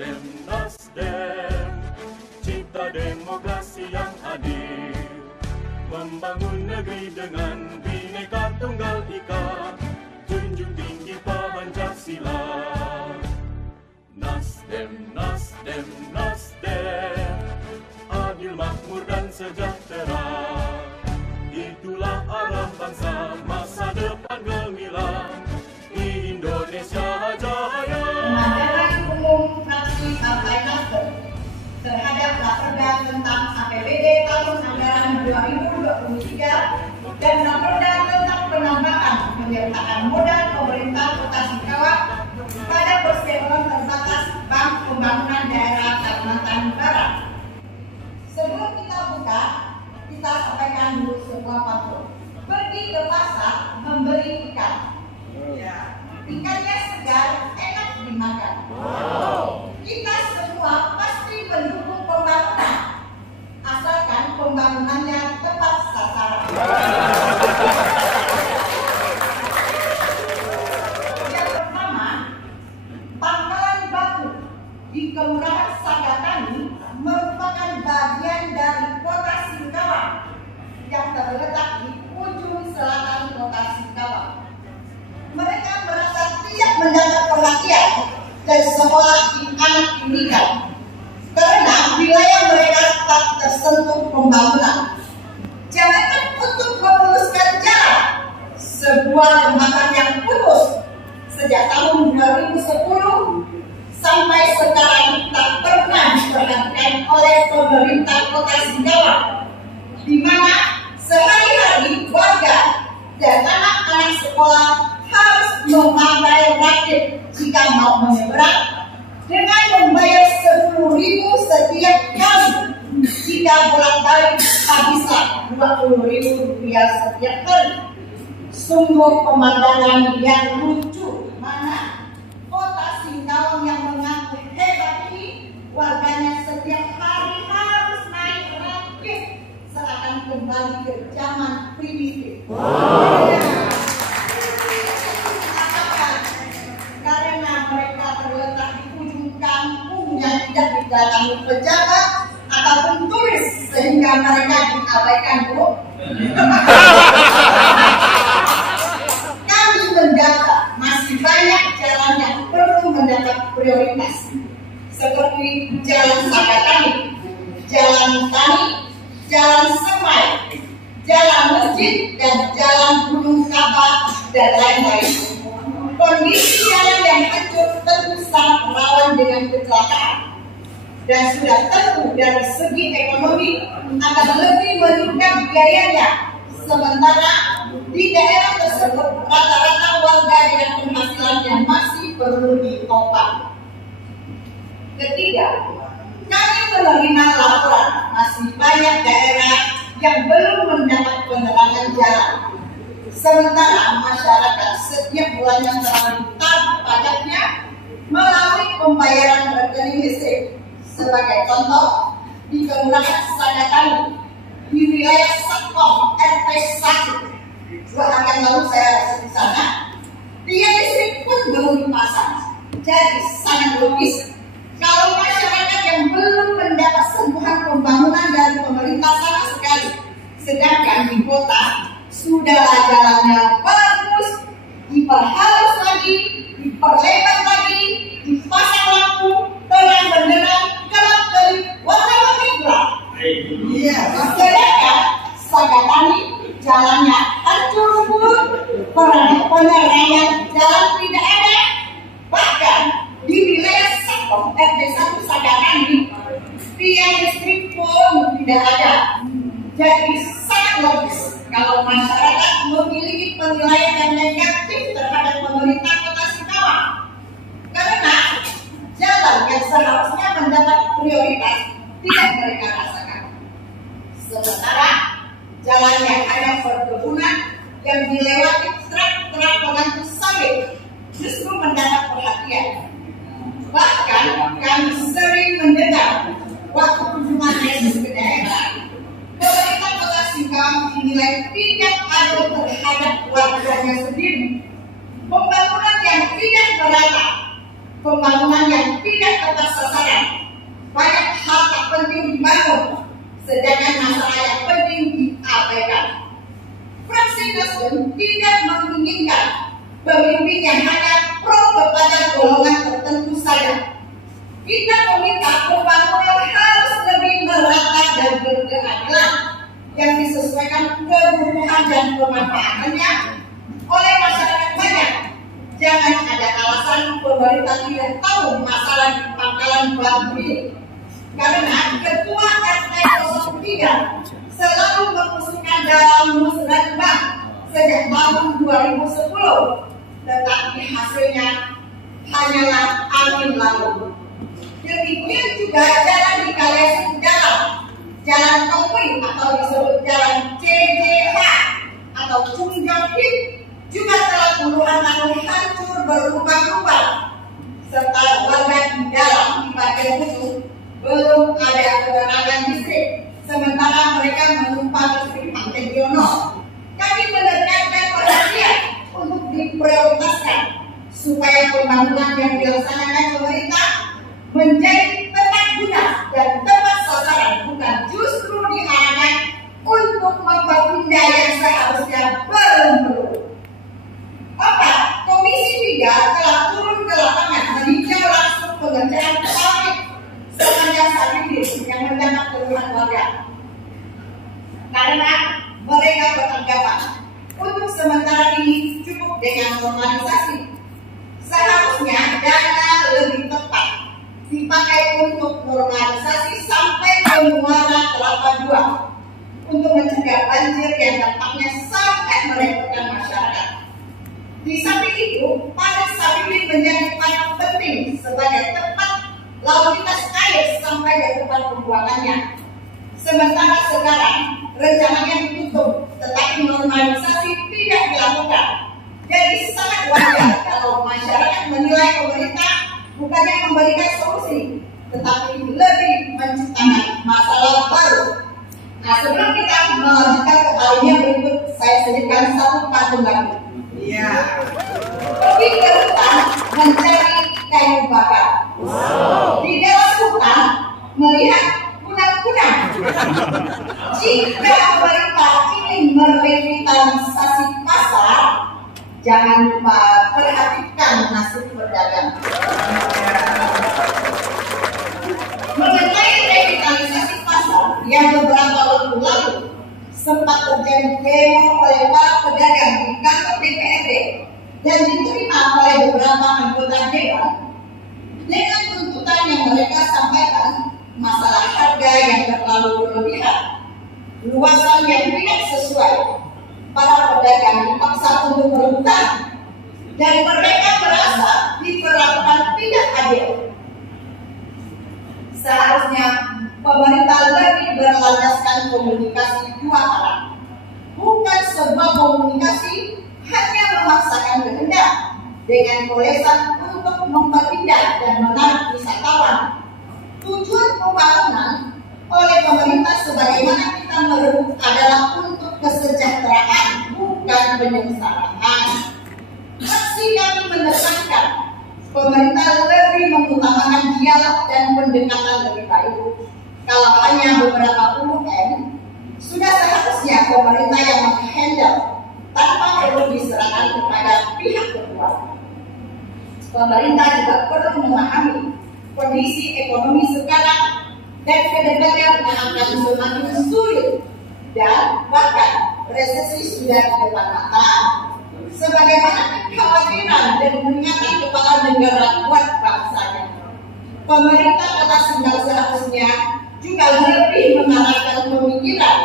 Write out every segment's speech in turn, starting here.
Nasdem, cipta demokrasi yang adil, membangun negeri dengan Bhinneka Tunggal Ika, junjung tinggi Pancasila. Nasdem, Nasdem, Nasdem, adil, makmur dan sejahtera, itulah arah bangsa masa depan gemilang Indonesia Jaya. Pengajaran umum fraksi Partai Nasdem terhadap Raperda tentang APBD tahun anggaran 2023 dan Raperda tentang penambahan penyertaan modal pemerintah Kota Singkawang pada perseroan terbatas Bank Pembangunan Daerah Kalimantan Barat. Sebelum kita buka, kita sampaikan dulu sebuah pantun. Pergi ke pasar membeli ikan. Ikannya segar, enak dimakan. Kita semua pasti mendukung pembangunan, asalkan pembangunannya tepat sasaran. Yang pertama, Pangkalan Batu di Kelurahan Sagatani merupakan bagian dari Kota Singkawang yang terletak di ujung selatan Kota Singkawang. Mereka merasa tidak mendapat perhatian dan sekolah anak didikan karena wilayah mereka tak tersentuh pembangunan. Jangankan untuk memuluskan jalan, sebuah jembatan yang putus sejak tahun 2010 sampai sekarang tak pernah diperhatikan oleh pemerintah Kota Singkawang, di mana sehari-hari warga dan anak-anak sekolah harus memakai rakit jika mau menyeberang dengan membayar 10.000 setiap kali. Jika bolak-balik habislah 20.000 rupiah setiap kali. Sungguh pemandangan yang lucu, mana Kota Singkawang yang mengaku hebat ini warganya setiap hari harus naik rakit seakan kembali ke zaman primitif. Karena mereka terletak di ujung kampung yang tidak didatangi pejabat ataupun turis sehingga mereka diabaikan, Bu. Kami mendata masih banyak jalan yang perlu mendapat prioritas seperti Jalan Sagatani, Jalan Tani, Jalan Semai, Jalan Masjid, dan Jalan Gunung Kaba, dan lain-lain. Kondisi jalan yang hancur tentu sangat rawan dengan kecelakaan dan sudah tentu dari segi ekonomi akan lebih meningkat biayanya. Sementara di daerah tersebut rata-rata warga dengan penghasilan yang masih perlu ditopang. Ketiga, kami menerima laporan masih banyak daerah yang belum mendapat penerangan jalan. Sementara masyarakat setiap bulannya telah ditarik pajaknya melalui pembayaran rekening listrik. Sebagai contoh, di Kelurahan Sagatani, di wilayah Satpol RT 1, 2 pekan lalu saya di sana, tiang listrik pun belum dipasang. Jadi sangat logis kalau masyarakat yang belum mendapat sentuhan pembangunan dari pemerintah sama sekali, sedangkan di kota sudahlah jalannya bagus, diperhalus lagi, diperlebar lagi, dipasang lampu, terang benderang, gelap gelip, warna-warni gelap. Sedangkan Sagatani jalannya hancur lebur, penerangan jalan tidak ada, bahkan di wilayah Satpol RT 1 Sagatani tiang listrik pun tidak ada. Jadi sangat logis kalau masyarakat memiliki penilaian yang negatif terhadap pemerintah Kota Singkawang, karena jalan yang seharusnya mendapat prioritas tidak mereka rasakan. Sementara jalan yang ada perkebunan yang dilewati truk-truk pengangkut sawit justru mendapat perhatian. Bahkan kami sering mendengar waktu kunjungan dinas ke daerah, pemerintah Kota Singkawang dinilai tidak adil terhadap warganya sendiri. Pembangunan yang tidak merata, pembangunan yang tidak tidak tepat sasaran. Banyak hal tak penting dibangun, sedangkan masalah yang penting diabaikan. Fraksi Nasdem tidak menginginkan pemimpin yang hanya pro kepada golongan tertentu saja. Kita meminta pembangunan harus lebih merata dan berkeadilan yang disesuaikan kebutuhan dan pemanfaatannya oleh masyarakat banyak. Jangan ada alasan pemerintah tidak tahu masalah di Pangkalan Batu ini. Karena Ketua RT 03 selalu mengusulkan dalam musrenbang sejak tahun 2010, tetapi hasilnya hanyalah angin lalu. Demikian juga jalan di Kaliasin Jalan Kompui atau disebut jalan CJH atau Cungjongkin juga telah puluhan tahun hancur berubah-ubah, serta warga di dalam di bagian ujung belum ada penerangan listrik, sementara mereka menumpang listrik Pantai Diono. Kami menekankan perhatian untuk diprioritaskan supaya pembangunan yang dilaksanakan pemerintah menjadi tepat guna dan tepat sasaran, bukan justru diarahkan untuk memperpindah yang seharusnya belum perlu. Komisi 3 telah turun ke lapangan meninjau langsung pengerjaan pabrik sepanjang Sabibir yang mendapat keluhan warga. Karena mereka beranggapan untuk sementara ini cukup dengan normalisasi. Seharusnya dana lebih tepat dipakai untuk normalisasi sampai ke Muara Kelapa II untuk mencegah banjir yang dampaknya sangat merepotkan masyarakat. Di samping itu, Parit Sabibir menjadi paling penting sebagai tempat lalu lintas air sampai ke tempat pembuangannya. Sementara sekarang rencananya ditutup, tetapi normalisasi tidak dilakukan. Jadi sangat wajar kalau masyarakat menilai pemerintah bukannya memberikan solusi, tetapi lebih menciptakan masalah baru. Nah, sebelum kita melanjutkan ke hal-hal berikut, saya sediakan satu patung lagi. Iya. Pergi ke hutan mencari kayu bakar. Di dalam hutan melihat kunang-kunang. Jika pemerintah ingin merevitalisasi pasar, jangan lupa perhatikan nasib pedagang. Mengenai revitalisasi pasar yang beberapa waktu lalu sempat terjadi demo oleh para pedagang di kantor DPRD dan diterima oleh beberapa anggota dewan dengan tuntutan yang mereka sampaikan masalah harga yang terlalu berlebihan, luasan yang tidak sesuai. Para pedagang dipaksa untuk berhutang dan mereka merasa diperlakukan tidak adil. Seharusnya pemerintah lebih berlandaskan komunikasi dua arah, bukan sebuah komunikasi hanya memaksakan kehendak dengan polesan untuk memperindah dan menarik wisatawan. Tujuan pembangunan oleh pemerintah sebagaimana kita merebut adalah untuk kesejahteraan, bukan penyelesaian. Aksi kami menekankan pemerintah lebih mengutamakan dialog dan pendekatan lebih baik. Kalau hanya beberapa puluh M, sudah seharusnya pemerintah yang menghandle tanpa perlu diserahkan kepada pihak kedua. Pemerintah juga perlu memahami kondisi ekonomi sekarang dan kedepannya akan semakin sulit dan bahkan resesi sudah di depan mata. Sebagaimana kekhawatiran dan mengingatkan kepala negara kuat bangsanya, pemerintah kota Sumbar seharusnya juga lebih mengarahkan pemikiran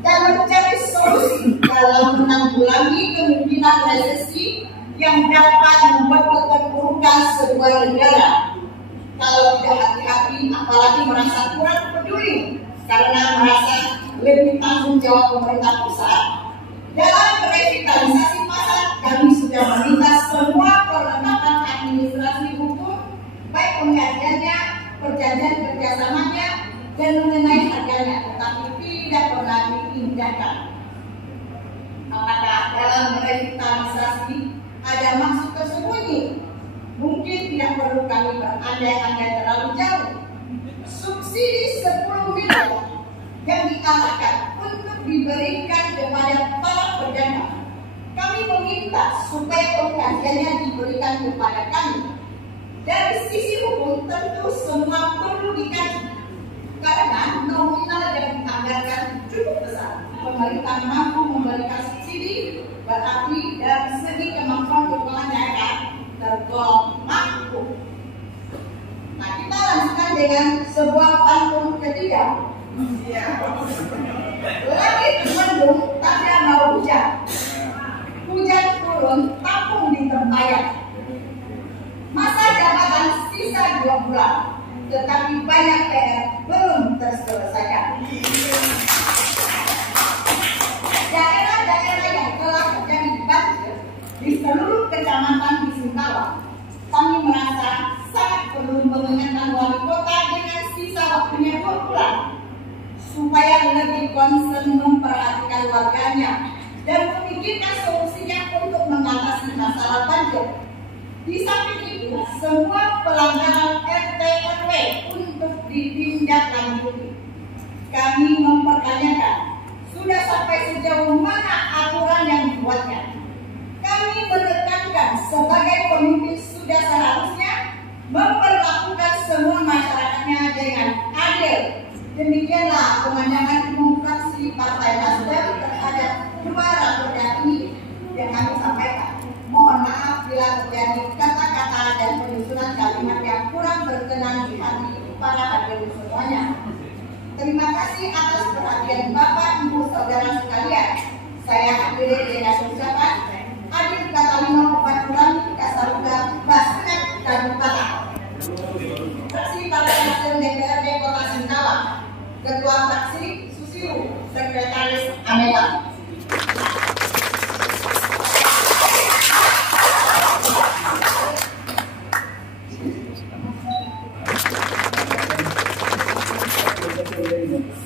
dan mencari solusi dalam menanggulangi kemungkinan resesi yang dapat membuat keterpurukan sebuah negara. Kalau tidak hati-hati, apalagi merasa kurang peduli karena merasa lebih tanggung jawab pemerintah pusat. Dalam revitalisasi pasar, kami sudah meminta semua perlengkapan administrasi hukum, baik pengajiannya, perjanjian kerjasamanya, dan mengenai harganya, tetapi tidak pernah diindahkan. Apakah dalam revitalisasi ada maksud tersembunyi? Mungkin tidak perlu kami berandai-andai terlalu jauh. Subsidi 10 miliar yang diarahkan untuk diberikan kepada para pedagang, kami meminta supaya pengkajiannya diberikan kepada kami. Dari sisi hukum tentu semua perlu dikaji, karena nominal yang dianggarkan cukup besar. Pemerintah mampu memberikan subsidi, berarti dari segi kemampuan keuangan daerah tergolong mampu. Nah, kita lanjutkan dengan sebuah pantun ketiga. Langit mendung, tanda mau hujan. Hujan turun, tampung di tempayan. Masa jabatan sisa 2 bulan, tetapi banyak PR belum terselesaikan. Daerah-daerah yang telah terjadi banjir di seluruh kecamatan di Singkawang, kami merasa sangat perlu mengingatkan wali kota dengan sisa waktunya 2 bulan supaya lebih concern memperhatikan warganya dan memikirkan solusinya untuk mengatasi masalah banjir. Di samping itu, semua pelanggaran RT RW untuk ditindaklanjuti. Kami mempertanyakan, sudah sampai sejauh mana aturan yang dibuatnya? Kami menekankan sebagai pemimpin sudah seharusnya memperlakukan semua masyarakatnya dengan adil. Demikianlah pemandangan umum fraksi Partai Nasdem terhadap 2 raperda ini yang kami sampaikan. Mohon maaf bila terjadi kata-kata dan penyusunan kalimat yang kurang berkenan di hati para hadirin semuanya. Terima kasih atas perhatian Bapak, Ibu, Saudara sekalian. Saya akhiri dengan ucapan Adil Katalino Paturan Kasaruga Basket dan Utara. Fraksi Partai Nasdem DPRD Kota Singkawang. Ketua Fraksi Susiru, Sekretaris Amela. Thank you.